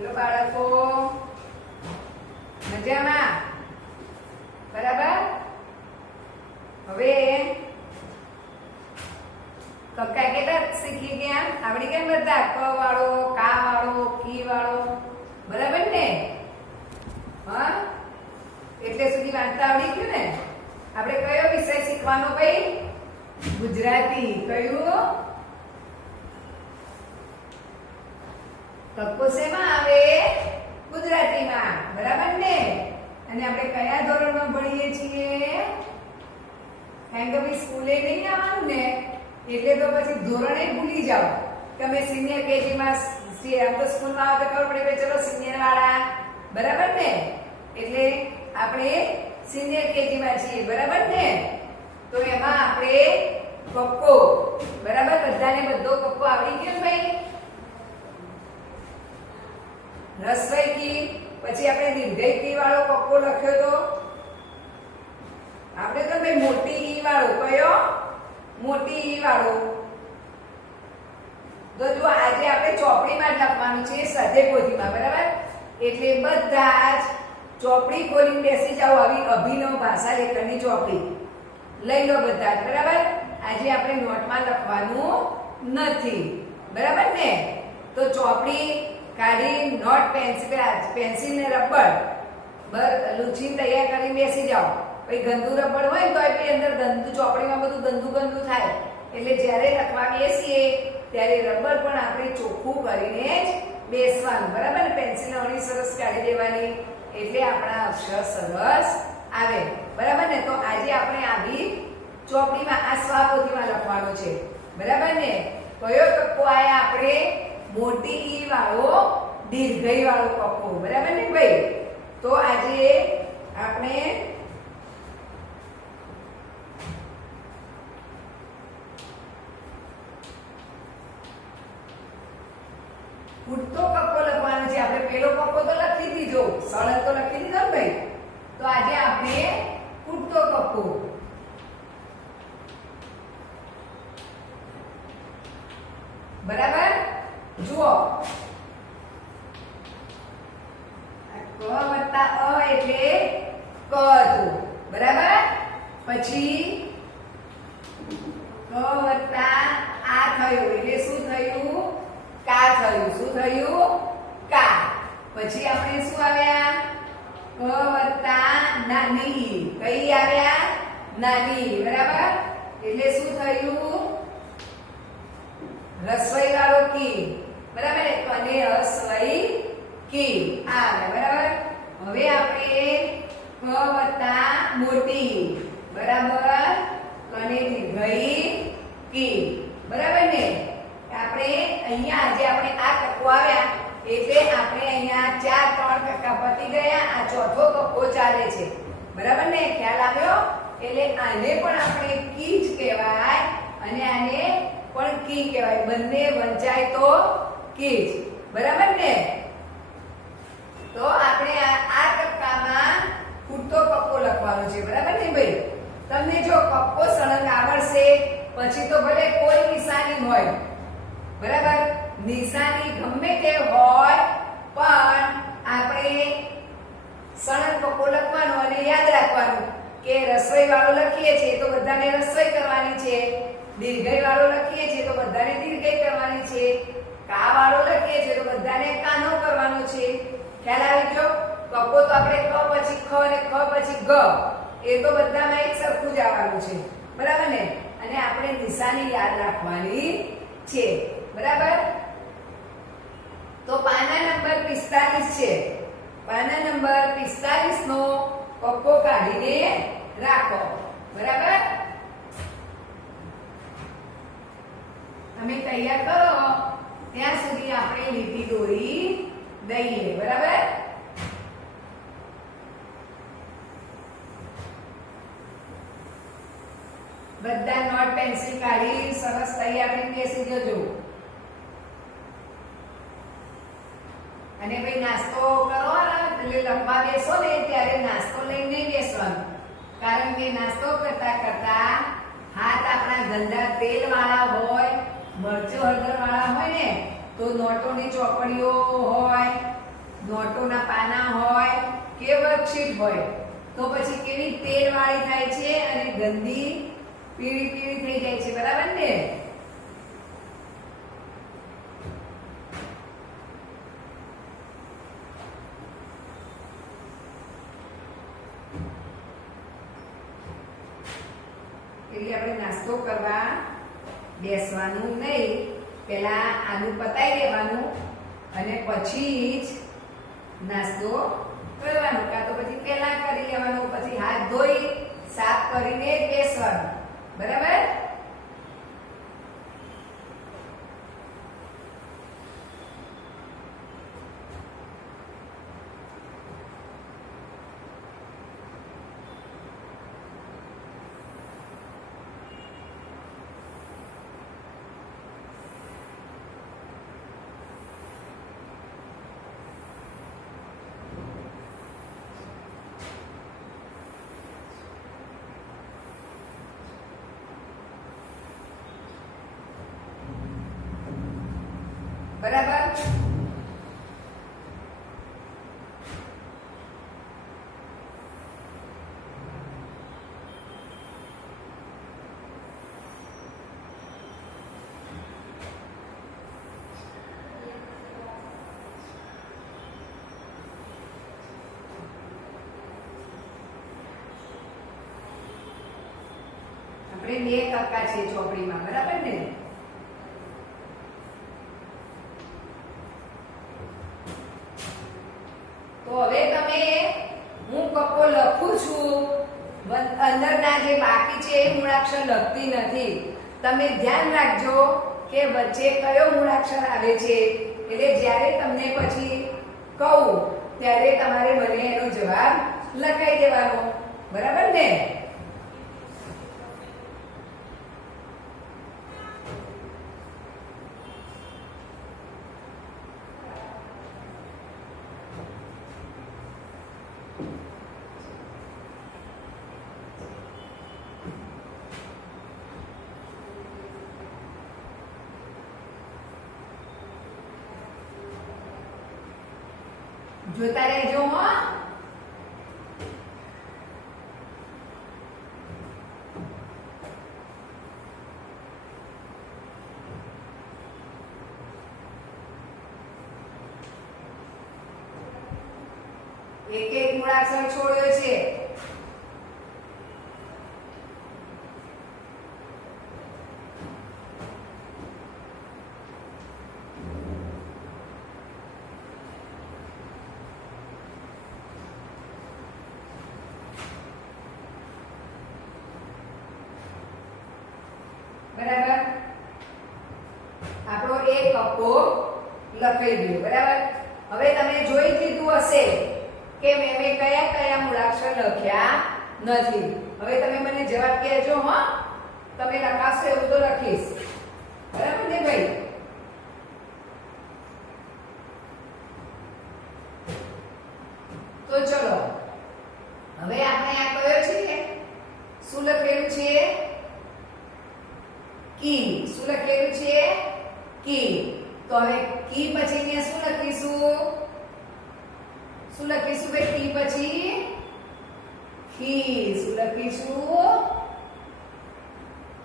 Hello બાળકો, મજામાં? બરાબર. હવે કક્કા કેટલા શીખી ગયા? આવડી ગયા બધા? ક વાળો, કા વાળો, કી વાળો, બરાબર ને? હા, એટલે સુધી વાંચતા આવડી ગયું ને? આપણે કયો વિષય શીખવાનો ભાઈ? ગુજરાતી. કયું? કક્કો શેમાં આવે? ગુજરાતીમાં. બરાબર ને? અને આપણે કયા ધોરણમાં ભણીએ છીએ? કારણ કે ભાઈ સ્કૂલે નહીં આવવાનું ને, એટલે તો પછી ધોરણે ભૂલી જાઓ. તમે સિનિયર કેજીમાં આમ તો સ્કૂલમાં આવો તો ખબર પડે કે ચલો સિનિયર વાળા, બરાબર ને? એટલે આપણે સિનિયર કેજીમાં છીએ, બરાબર ને? તો એમાં આપણે કક્કો, બરાબર, બધાને બધો કક્કો આવડી ગયો ભાઈ? રસવઈ કી, પછી આપણે દીર્ઘઈ કી વાળો કક્કો લખ્યો તો આપણે તો ભાઈ મોટી ઈ વાળો. કયો? મોટી ઈ વાળો. તો જો આજે આપણે ચોપડીમાં જ લખવાનું છે, સધે પોથીમાં, બરાબર? એટલે બધા જ ચોપડી ખોલીને બેસી જાઓ. આવી અભિનવ ભાષા લેખનની ચોપડી લઈ લો બધા જ, બરાબર? આજે આપણે નોટમાં લખવાનું નથી, બરાબર ને? તો ચોપડી કાઢી નોટ, પેન્સિલ ને રબર લૂછીને તૈયાર કરીને બેસી જાઓ. પછી ગંદુ રબર હોય ને તો એ અંદર ગંદુ, ચોપડીમાં બધું ગંદુ ગંદુ થાય. એટલે જ્યારે લખવા બેસીએ ત્યારે રબર પણ આપણે ચોખ્ખું કરીને જ બેસવાનું, બરાબર ને? પેન્સિલ અણી સરસ કાઢી દેવાની, એટલે આપણા અક્ષર સરસ આવે, બરાબર ને? તો આજે આપણે આવી ચોપડીમાં આ સ્વાપોથીમાં લખવાનો છે, બરાબર ને? કયો કક્કો આયા આપણે? મોટી ઈ વાળો, દીર્ઘઈ વાળો કક્કો, બરાબર ને ભાઈ? તો આજે આપણે ફૂટતો કક્કો લખવાનો છે. આપણે પેલો કક્કો તો લખી દીધો, સળંગ તો લખી દીધો ને ભાઈ? તો આજે આપણે ફૂટતો કક્કો, બરાબર? જુઓ, ક વત્તા અ એટલે ક હતું, બરાબર? પછી ક વત્તા આ થયું એટલે શું થયું? કા થયું. શું થયું? કા. પછી આપણે શું આવ્યા? ક વત્તા નાની. કઈ આવ્યા? નાની, બરાબર? એટલે શું થયું? રસવઈ વાળો કી, બરાબર? કને રસવઈ કી આવે, બરાબર? હવે આપણે ક વત્તા મોટી, બરાબર? કને દીર્ઘઈ કી, બરાબર ને? આપણે અહીંયા આજે આપણે આ કક્કો આવ્યા એટલે આપણે અહીંયા 4 3 કક્કા પતી ગયા. આ ચોથો કક્કો ચાલે છે, બરાબર ને? ખ્યાલ આવ્યો? એટલે આને પણ આપણે કી જ કહેવાય અને આને પણ કી કહેવાય. બંને વંચાય તો કી જ, બરાબર ને? તો આપણે આ કક્કામાં ફૂટતો કક્કો લખવાનો છે, બરાબર ને ભાઈ? તમને જો કક્કો સળંગ આવડશે પછી તો ભલે કોઈ નિશાની હોય, બરાબર? નિશાની ગમે તે હોય પણ આપણે સળંગ કક્કો લખવાનો અને યાદ રાખવાનું કે રસોઈ વાળો લખીએ છીએ તો બધાને રસોઈ કરવાની છે, દીર્ઘઈ વાળો લખીએ છીએ તો બધાને દીર્ઘઈ કરવાની છે, કા વાળો લખીએ છીએ તો બધાને કાનો કરવાનો છે. ખ્યાલ આવી ગયો? કક્કો તો આપણે ક પછી ખ અને ખ પછી ગ, એ તો બધામાં એક સરખું જ આવવાનું છે, બરાબર ને? અને આપણે નિશાની યાદ રાખવાની છે, બરાબર? તો પાના નંબર 45 છે. પાના નંબર 45 નો કક્કો કાઢીને રાખો, બરાબર? તમે તૈયાર કરો ત્યાં સુધી આપણે લીટી દોરી દઈએ, બરાબર? બધા નોટ પેન્સિલ કાઢી સરસ તૈયાર થઈને બેસી જજો. અને ભાઈ નાસ્તો કરો ને એટલે લખવા બેસો ને ત્યારે નાસ્તો લઈને બેસવાનું, કારણ કે નાસ્તો કરતા કરતા હાથ આપણા ગંદા તેલ વાળા હોય, મરચું હળદર વાળા હોય ને તો નોટોની ચોપડીઓ હોય નોટોના પાના હોય કે વર્કશીટ હોય તો પછી કેવી તેલવાળી થાય છે અને ગંદી પીળી પીળી થઈ જાય છે, બરાબર ને? એટલે આપણે નાસ્તો કરવા બેસવાનું નહીં, પહેલા આનું પતાવી દેવાનું અને પછી જ નાસ્તો કરવાનો, કાં તો પછી પહેલા કરી લેવાનું, પછી હાથ ધોઈ સાફ કરીને જ બેસવાનું, બરાબર? બરાબર? આપણે 2 કક્કા છે ચોપડીમાં, બરાબર ને? તો હવે તમે હું કક્કો લખું છું, અંદરના જે બાકી છે એ મૂળાક્ષર લખતી નથી. તમે ધ્યાન રાખજો કે વચ્ચે કયો મૂળાક્ષર આવે છે, એટલે જ્યારે તમને પછી કહું ત્યારે તમારે મને એનો જવાબ લખાઈ દેવાનો, બરાબર ને? જોતા રહેજો હો. એક એક મૂળાક્ષર છોડ્યો છે. બરાબર? આપણો એક કક્કો લખાઈ ગયો, બરાબર? હવે તમે જોઈ લીધું હશે કે મેં કયા કયા મૂળાક્ષર લખ્યા નથી. હવે તમે મને જવાબ કહેજો હો. તમે લખાશો એવું તો લખીશ, બરાબર ને ભાઈ? તો ચલો હવે આપણે આ કયો છે, શું લખેલું છે? કી. શું લખેલું છે? કી. તો હવે કી પછી ને શું લખીશું? શું લખીશું ભાઈ કી પછી? ખી. શું લખીશું?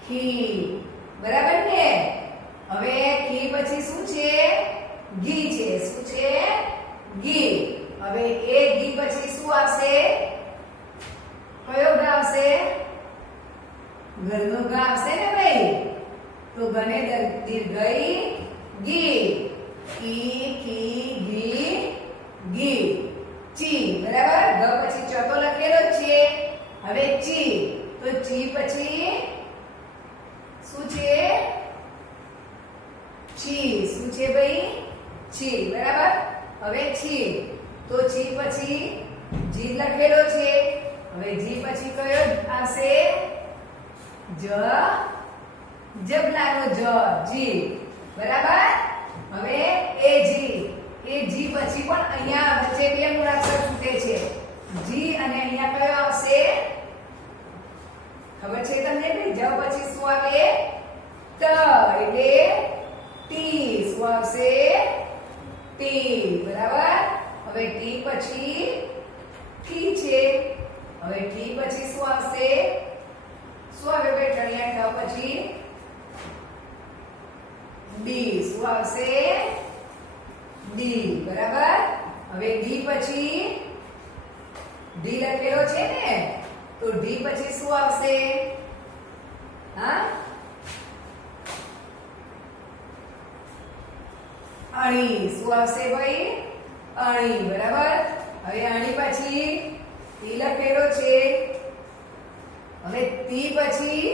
ખી. બરાબર ને? હવે ખી પછી શું છે? ગી છે. શું છે? ગી. હવે એ ગી પછી શું આવશે? કયો ગ આવશે? ઘરનો ગ આવશે ને ભાઈ? તો ગને દીર્ઘઈ ગી. કી ખી ગી ગી. ચી. બરાબર? ગ પછી ચ તો લખેલો જ છે. હવે ચી. તો ચી પછી શું છે? છી. શું છે ભાઈ? છી. બરાબર? હવે છી. તો છી પછી જી લખેલો છે. હવે જી પછી કયો આવશે? જ. જબલાનો જ. જી. બરાબર? હવે એ જી. એ જી પછી પણ અહીંયા વચ્ચે બે મૂળાક્ષર છૂટે છે. જી અને અહીંયા કયો આવશે? ખબર છે તમને? જ પછી શું આવે? ત. એટલે ટી. શું આવશે? ટી. બરાબર? હવે ટી પછી ઠી છે. હવે ઠી પછી શું આવશે? શું આવે બેટણિયા? ઠ પછી ડી. શું આવશે? ડી. બરાબર. હવે ડી પછી ડી લખેલો છે ને, તો ડી પછી શું આવશે? હા, અણી. શું આવશે ભાઈ? અણી. બરાબર. હવે અણી પછી ટી લખેલો છે. હવે તી પછી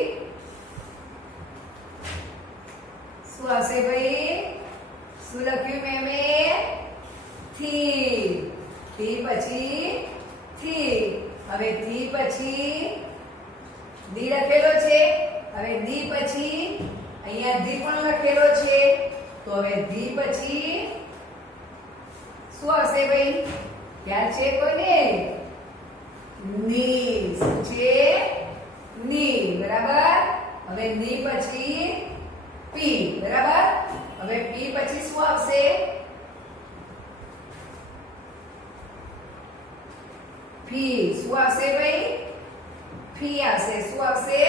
શું આવશે ભાઈ? શું લખ્યું મેમે? થી. તી પછી થી. હવે થી પછી દી લખેલો છે. હવે દી પછી અહીંયા દી પણ લખેલો છે, તો હવે દી પછી શું આવશે ભાઈ? ખ્યાલ છે કોઈને? ની. શું છે? ની. બરાબર. હવે ની પછી પી. બરાબર. હવે પી પછી શું આવશે? ફી. શું આવશે ભાઈ? ફી આવશે. શું આવશે?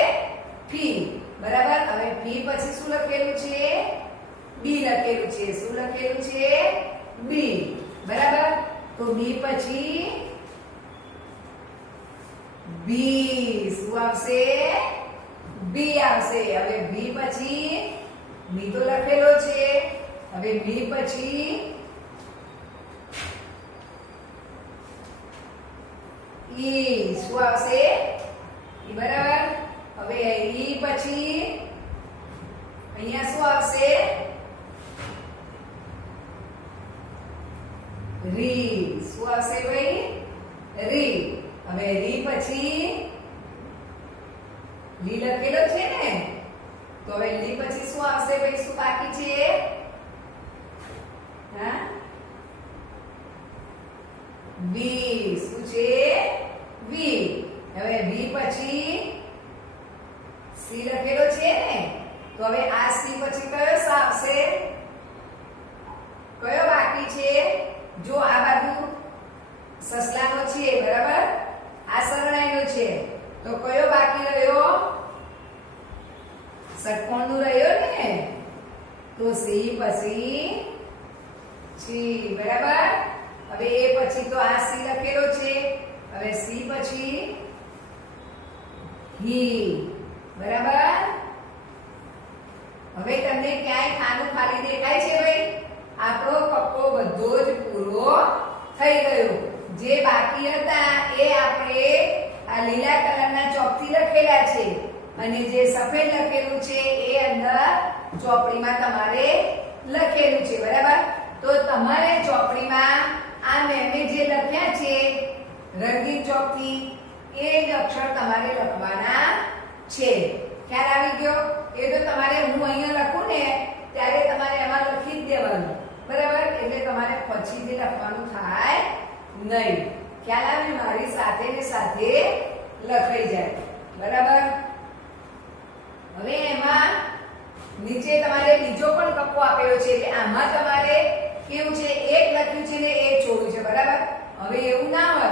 ફી. બરાબર. હવે ફી પછી શું લખેલું છે? બી લખેલું છે. શું લખેલું છે? બી. બરાબર. તો બી પછી બી. શું આવશે? બી આવશે. હવે બી પછી બી તો લખેલો છે. હવે બી પછી ઈ. શું આવશે? ઈ. બરાબર. હવે ઈ પછી અહીંયા શું આવશે? રી. શું આવશે ભાઈ? રી. હવે રી પછી લી લખેલો છે ને, તો હવે લી પછી શું આવશે ભાઈ? શું બાકી છે? હા, વી. શું છે? વી. હવે વી પછી સી લખેલો છે ને, તો હવે આ સી પછી કયો સ આવશે? કયો બાકી છે? જો આ બાજુ સસલાનો છે. બરાબર. આ શરણાઈનો છે, તો કયો બાકી રહ્યો? ષટકોણનો રહ્યો ને, તો સી પછી છી. બરાબર. હવે એ પછી તો આ સી લખેલો છે. હવે સી પછી હી. બરાબર. હવે તમને ક્યાંય ખાનું ખાલી દેખાય છે ભાઈ? આપણો કક્કો બધો જ પૂરો થઈ ગયો. જે બાકી હતા એ આપણે આ લીલા કલરના ચોકથી લખેલા છે, અને જે સફેદ લખેલું છે એ અંદર ચોપડીમાં તમારે લખેલું છે. બરાબર. તો તમારે ચોપડીમાં આ મેમે જે લખ્યા છે રંગીન ચોકથી, એ જ અક્ષર તમારે લખવાના છે. ખ્યાલ આવી ગયો? એ તો તમારે હું અહીંયા લખું ને ત્યારે તમારે એમાં લખી જ દેવાનું. બરાબર. એટલે તમારે પછીથી લખવાનું થાય નહીં. ખ્યાલ આવે? મારી સાથે ને સાથે લખાઈ જાય. બરાબર. હવે એમાં નીચે તમારે બીજો પણ કપ્પો આપેલો છે, એટલે આમાં તમારે કેવું છે? એક લખ્યું છે ને એક છોડ્યું છે. બરાબર. હવે એવું ના હોય,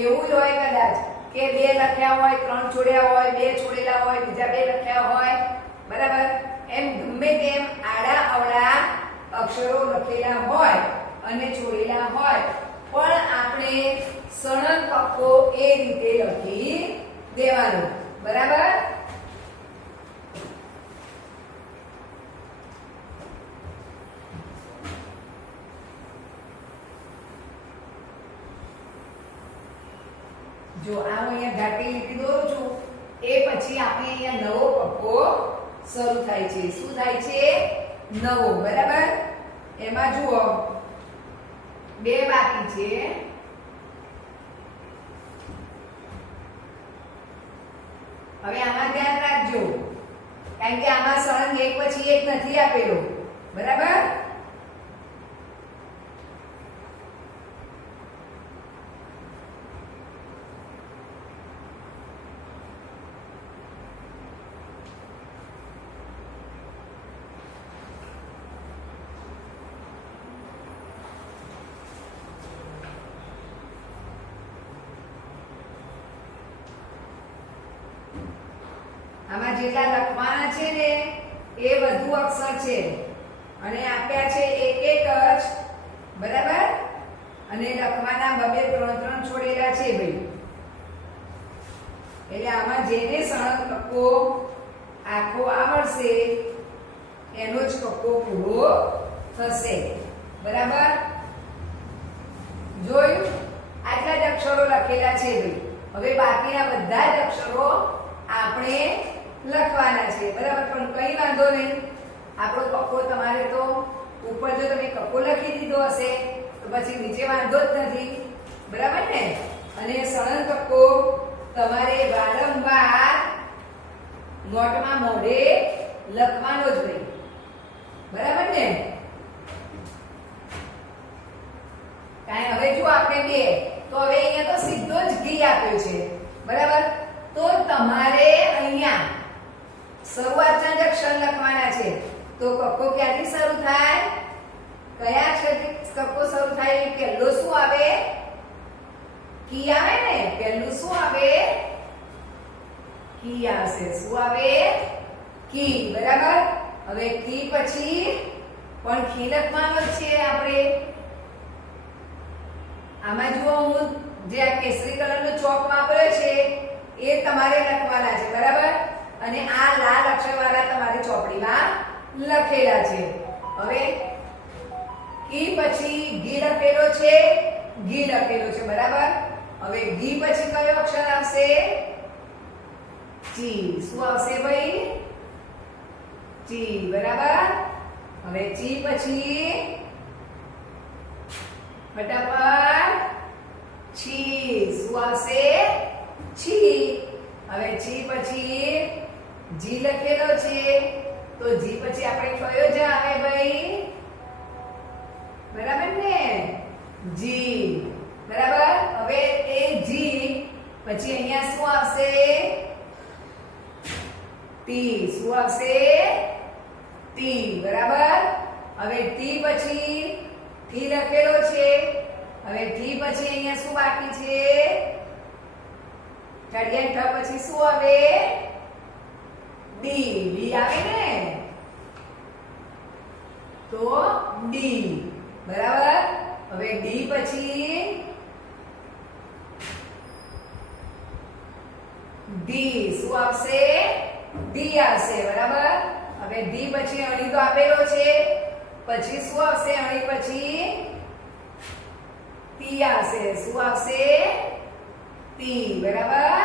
એવું જ હોય કદાચ કે બે લખ્યા હોય, ત્રણ છોડ્યા હોય, બે છોડેલા હોય, બીજા બે લખ્યા હોય. બરાબર. એમ ગમે તેમ આડા અવળા અક્ષરો લખેલા હોય અને છોડેલા હોય, પણ આપણે સળંગ કપ્પો એ રીતે લખી દેવાનો. બરાબર. જો આ અહીંયા ઘાટી લીટી દોરું છું, એ પછી આપણે અહીંયા નવો કપ્પો શરૂ થાય છે. શું થાય છે? નવો. બરાબર. એમાં જુઓ બે બાકી છે. હવે આમાં ધ્યાન રાખજો, કારણ કે આમાં સળંગ એક પછી એક નથી આપેલો. બરાબર. જેટલા લખવાના છે ને એ વધુ અક્ષર છે અને આપ્યા છે એક એક જ, બરાબર, અને લખવાના બબે ત્રણ ત્રણ છોડેલા છે ભાઈ. એટલે આમાં જેને સળંગ કક્કો આખો આવડશે એનો જ કક્કો પૂરો થશે, બરાબર. જોયું? આટલા જ અક્ષરો લખેલા છે ભાઈ. હવે બાકીના બધા જ અક્ષરો આપણે લખવાના છે, બરાબર. પણ કઈ વાંધો નહીં, આપણો કક્કો તમારે તો ઉપર જો તમે કક્કો લખી દીધો હશે તો પછી નીચે વાંધો જ નથી, બરાબર ને. અને સળંગ કક્કો તમારે વારંવાર નોટમાં મોઢે લખવાનો જ નહીં, બરાબર ને. કાંઈ હવે જો આપણે બે તો હવે અહીંયા તો સીધો જ ઘી આપ્યો છે, બરાબર. તો તમારે અહીંયા શરૂઆતના જ અક્ષર લખવાના છે. તો કક્કો ક્યાંથી શરૂ થાય? કયા અક્ષરથી કક્કો શરૂ થાય? પહેલો શું આવે? કી આવે ને. પહેલું શું આવે? કી આવશે. શું આવે? કી, બરાબર. હવે કી પછી પણ કી લખવાનો છે આપણે. આમાં જુઓ, હું જે આ કેસરી કલરનો ચોક વાપર્યો છે એ તમારે લખવાના છે, બરાબર. અને આ લાલ અક્ષરવાળા તમારે ચોપડીમાં લખેલા છે. હવે કી પછી ઘી લખેલો છે, ઘી લખેલો છે, બરાબર. હવે ઘી પછી કયો અક્ષર આવશે? ચી. શું આવશે ભાઈ? ચી, બરાબર. હવે ચી પછી ફટાફટ છી. શું આવશે? છી. હવે છી પછી જી લખેલો છે તો જી પછી આપણે કયો જ આવે ભાઈ? બરાબર ને. જી, બરાબર. હવે એ જી પછી અહીંયા શું આવશે? ટી. શું આવશે? ટી, બરાબર. હવે ટી પછી ટી લખેલો છે. હવે ટી પછી અહીંયા શું બાકી છે? ઠ પછી શું આવે? ડી. ડી આવે ને. તો ડી, બરાબર. હવે ડી પછી ડી. શું આવશે? ડી આવશે, બરાબર. હવે ડી પછી અણી તો આપેલો છે, પછી શું આવશે? અણી પછી ટી આવશે. શું આવશે? ટી, બરાબર.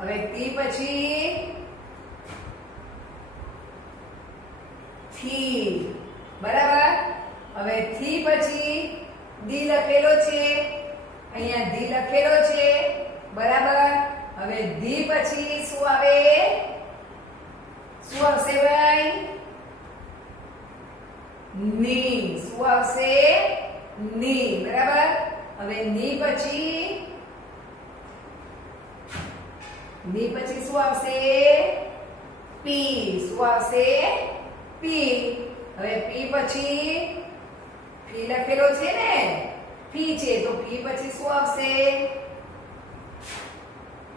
હવે ટી પછી થી, બરાબર. હવે થી પછી ડી લખેલો છે, અહીંયા ડી લખેલો છે, બરાબર. હવે ધી પછી શું આવે? શું આવશે ભાઈ? ની. શું આવશે? ની, બરાબર. હવે ની પછી શું આવશે? પી. શું આવશે? પી. હવે પી પછી પી લખેલો છે ને, પી છે તો પી પછી શું આવશે?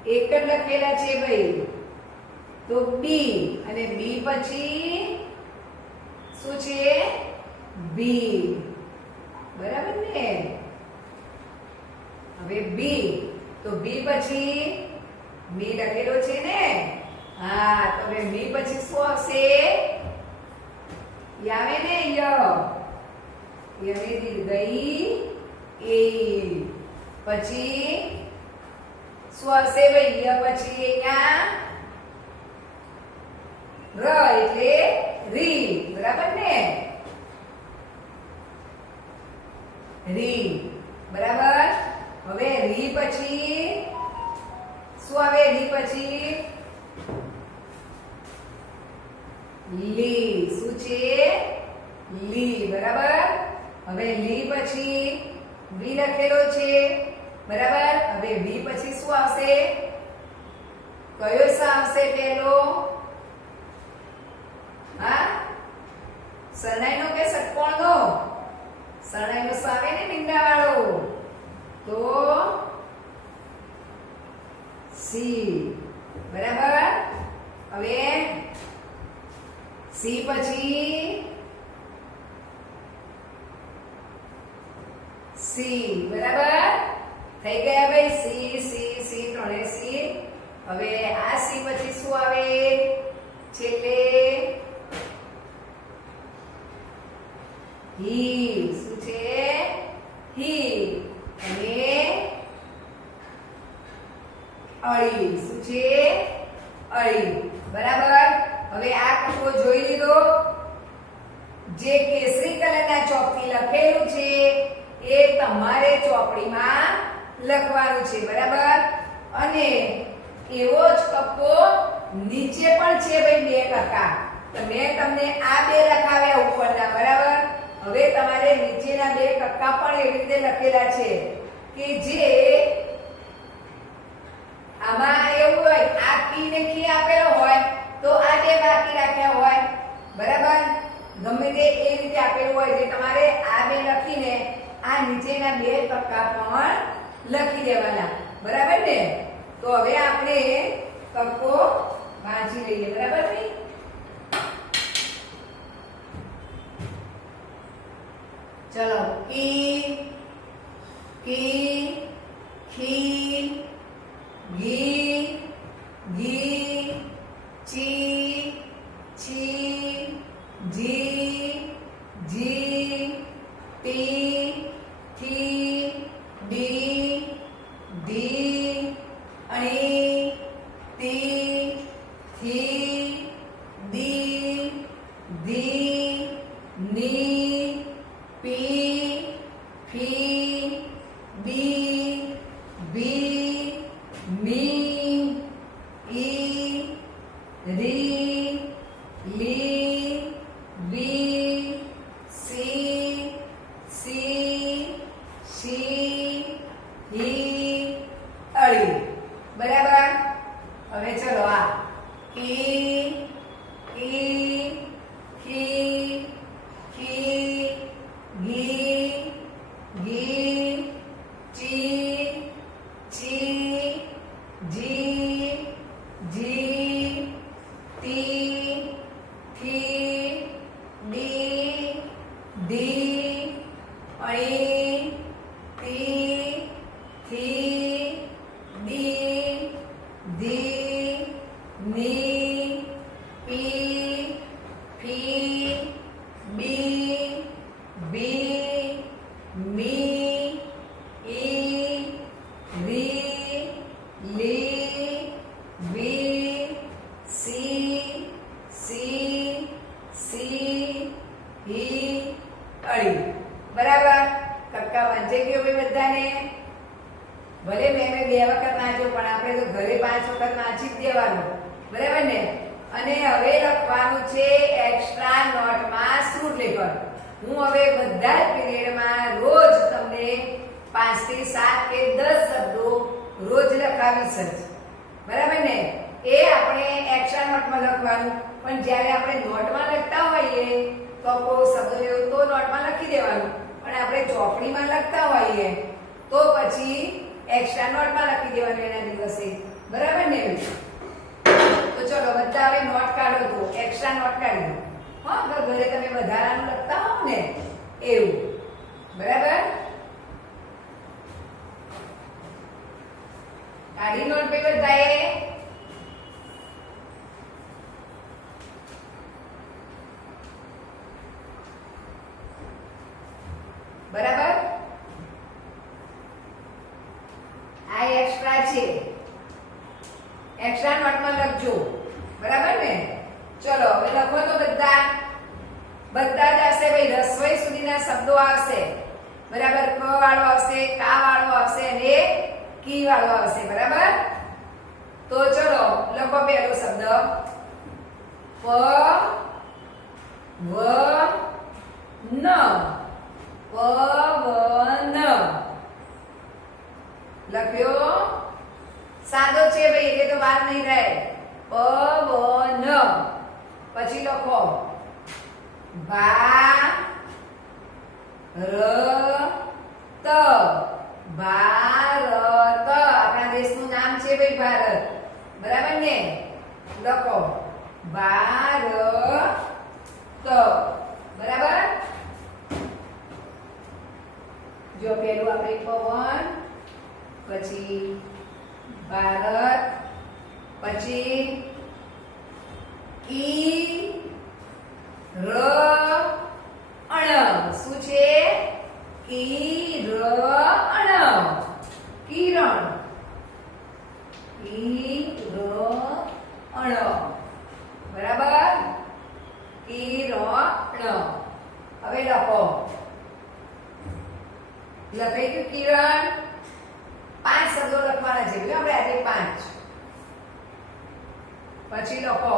એક જ લખેલા છે ભાઈ, તો બી. અને બી પછી શું છે? બી, બરાબર ને. હવે બી તો બી પછી બી લખેલો છે ને. હા, તો હવે બી પછી શું આવશે? આવે ને ય. યને દીર્ઘઈ એ. પછી શું આવશે ભાઈ? ય પછી અહીંયા ર એટલે રી, બરાબર ને. રી, બરાબર. હવે રી પછી શું આવે? રી પછી લી. શું છે? લી, બરાબર. હવે લી પછી વી લખેલો છે, બરાબર. હવે વી પછી શું આવશે? કયો સ આવશે પહેલો? હા, શરણાઈનો કે ષટકોણનો? શરણાઈનો સ આવે ને મીંડા વાળો, તો સી, બરાબર. સી બરાબર થઈ ગયા ભાઈ સી સી સી ત્રણે સી હવે આ સી પછી શું આવે છેલ્લે હી શું છે હી અને અળી શું છે અળી બરાબર હવે આ કક્કો જોઈ લીધો જે કેસરી કલરના ચોકથી લખેલું છે એ તમારે ચોપડીમાં લખવાનું છે બરાબર અને એવો જ કક્કો નીચે પણ છે ભાઈ બે કક્કા તો મેં તમને આ બે લખાવ્યા ઉપરના બરાબર હવે તમારે નીચેના બે કક્કા પણ એવી રીતે લખેલા છે કે જે આમાં એવું હોય આ કી ને કી આપેલો હોય તો આ બે બાકી રાખ્યા હોય બરાબર ગમે તે એ રીતે આપેલું હોય જે તમારે આ બે લખીને આ નીચેના બે કક્કા પણ લખી દેવાના બરાબર ને તો હવે આપણે કક્કો વાંચી લઈએ બરાબર ને ચલો કી કી ખી ઘી ઘી ચી છી જી જી ટી થી ડી ધી અણી તી થી દી ધી ની પી ફી બી બી મી ઈ રી લી વી સી સી શી હી અળી બરાબર હવે ચલો આ કી કી ખી ખી ઘી ઘી ચી છી જી જી ટી થી ડી ધી અણી તી થી ડી ધી ની પી ફી બી બી મી ઈ રી લી વી સી સી સી હી અળી બરાબર કક્કા વાંચી ગયો ભાઈ બધાને ભલે મેં બે વખત વાંચ્યો પણ આપણે તો ઘરે 5 વખત વાંચી જ દેવાનું બરાબર ને અને હવે લખવાનું છે એક્સ્ટ્રા નોટમાં શ્રુતલેખન હું હવે બધા જ પીરિયડમાં રોજ તમને 5 થી 7 કે 10 શબ્દો રોજ લખાવીશ જ બરાબર ને એ આપણે એક્સ્ટ્રા નોટમાં લખવાનું પણ જ્યારે આપણે નોટમાં લખતા હોઈએ તો કોઈ શબ્દ લેવો તો નોટમાં લખી દેવાનું પણ આપણે ચોપડીમાં લખતા હોઈએ તો પછી એક્સ્ટ્રા નોટમાં લખી દેવાનું એના દિવસે બરાબર ને તો ચલો બધા હવે નોટ કાઢો તો એક્સ્ટ્રા નોટ કાઢી દો હા તો ઘરે તમે વધારાનું લખતા હો ને એવું બરાબર કાઢી નોટ પે બધાએ બરાબર આ એક્સ્ટ્રા છે એક્સ્ટ્રા નોટમાં લખજો બરાબર ને ચલો હવે લખો તો બધા જ આવશે ભાઈ રસોઈ સુધીના શબ્દો આવશે બરાબર ક વાળો આવશે કા વાળો આવશે અને કી વાળો આવશે બરાબર તો ચલો લખો પહેલો શબ્દ પ વ ન પવન લખ્યો સાદો છે ભાઈ એટલે તો વાર નહીં રહે પવન પછી લખો ભારત ભારત આપણા દેશનું નામ છે ભાઈ ભારત બરાબર ને લખો ભારત બરાબર જો પેલું આપણે પવન, પછી ભારત, પછી ઈ ર અણ. શું છે? કિરણ. કિરણ. કિરણ. બરાબર? કિરણ. હવે લખો. લખાઈ ગયું કિરણ. 5 શબ્દો લખવાના છે આપણે આજે 5. પછી લખો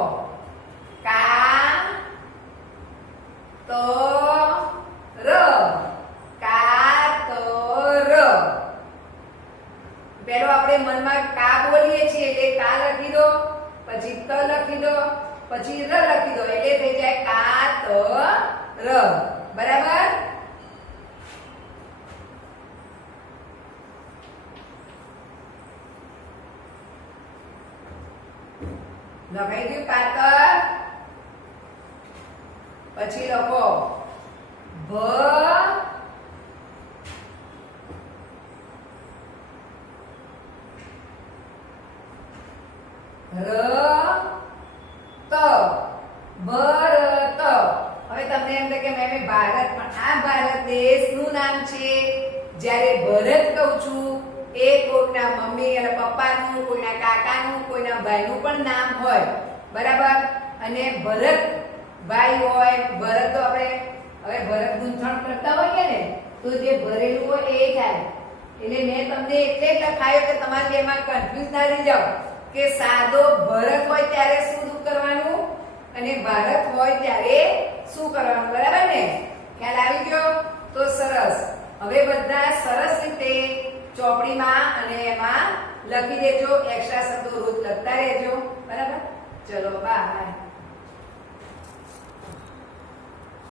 કા તો ર. કાતર. પેલો આપણે મનમાં કા બોલીએ છીએ એટલે કા લખી દો, પછી ત લખી દો, પછી ર લખી દો એટલે થઈ જાય કાતર. બરાબર? લખાઈ ગયું કાતર. પછી લખો ભ ર ત. ભરત. હવે તમને એમ થાય કે મેં ભારત, પણ આ ભારત દેશનું નામ છે. જ્યારે ભરત કહું છું એ કોઈના મમ્મી અને પપ્પાનું, કોઈના કાકાનું, કોઈના ભાઈનું પણ નામ હોય. બરાબર? અને ભરત ભાઈ હોય, ભરત તો આપણે હવે ભરત ગૂંથણ કરતા હોઈએ ને તો જે ભરેલું હોય એ થાય. એટલે મેં તમને એટલે જ લખાયો કે તમારે એમાં કન્ફ્યુઝ ના રહી જાવ કે સાદો ભરત હોય ત્યારે શું કરવાનું અને ભારત હોય ત્યારે શું કરવાનું. બરાબર ને? ખ્યાલ આવી ગયો? તો સરસ. હવે બધા સરસ રીતે ચોપડીમાં અને એમાં લખી દેજો. એક્સ્ટ્રા શબ્દો રોજ લખતા રહેજો. બરાબર? ચલો બાય.